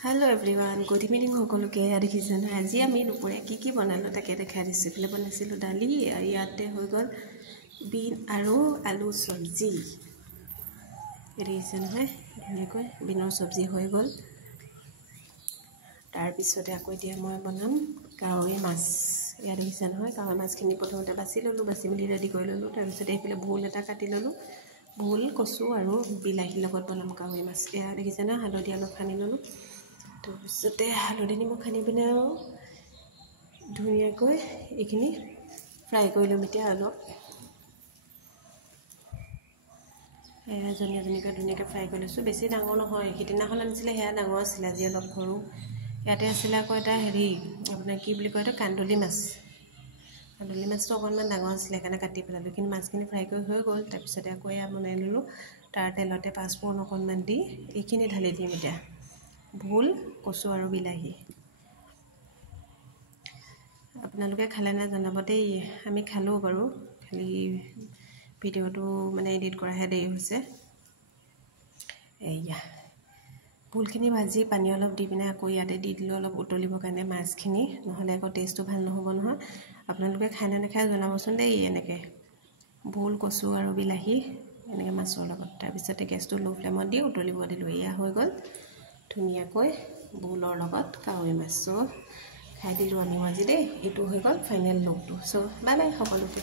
Hello everyone, good evening সকলোকে দেখিছেন আজি আমি দুপৰীয়া কি বনালো তাকে দেখাই দিছো ফলে বনাইছিলো দালি ইয়াতে হৈ গল বিন আৰু আলু সবজি দেখিছেন হয় এনেকৈ বিনৰ সবজি হৈ গল তাৰ পিছতে আকৌ দিয়া মই বনাম কাৱৈ মাছ ইয়া দেখিছেন হয় কাৱৈ মাছখিনি প্ৰথমতে বাছি ললো বাছি মিলি ৰেডি কৰি ললো তাৰ পিছতে এইফালে ভোল এটা কাটি ললো ভোল কচু আৰু বিলাহী লগত বনাম কাৱৈ মাছ ইয়া দেখিছেন হালধি অলপ খানি ললো তাৰপিছতে হালধি নিমখ খানি পিনে আৰু ধুনীয়াকৈ এইখিনি ফ্ৰাই কৰি ল'ম এতিয়া অলপ ধুনীয়াকৈ ফ্ৰাই কৰি লৈছোঁ বেছি ডাঙৰ নহয় সিদিনাখন আনিছিলে সেয়া ডাঙৰ আছিলে আজি অলপ সৰু ইয়াতে আছিলে আকৌ এটা হেৰি আপোনাৰ কি বুলি কয় এইটো কান্দুলি মাছটো অকণমান ডাঙৰ আছিলে সেইকাৰণে কাটি পেলালোঁ কিন্তু মাছখিনি ফ্ৰাই কৰি হৈ গ'ল তাৰপিছতে আকৌ এয়া বনাই ল'লোঁ তাৰ তেলতে পাঁচফোৰণ অকণমান দি এইখিনি ঢালি দিম এতিয়া ভোল কচু আৰু বিলাহী আপোনালোকে খালে না জনাব দেই আমি খালো বাৰু খালি ভিডিওটো মানে এডিট কৰাহে দেৰি হৈছে এয়া ভোলখিনি ভাজি পানী অলপ দি পিনে আকৌ ইয়াতে দি দিলোঁ অলপ উতলিবৰ কাৰণে মাছখিনি নহ'লে আকৌ টেষ্টটো ভাল নহ'ব নহয় আপোনালোকে খাই না নাখায় জনাবচোন দেই এনেকৈ ভোল কচু আৰু বিলাহী এনেকৈ মাছৰ লগত তাৰপিছতে গেছটো ল' ফ্লেমত দি উতলিব দিলোঁ এয়া হৈ গ'ল ধুনীয়াকৈ ভোলৰ লগত কাৱৈ মাছ খাই দিলোঁ আমি আজি দেই এইটো হৈ গ'ল ফাইনেল লুকটো চ' বাই বাই সকলোকে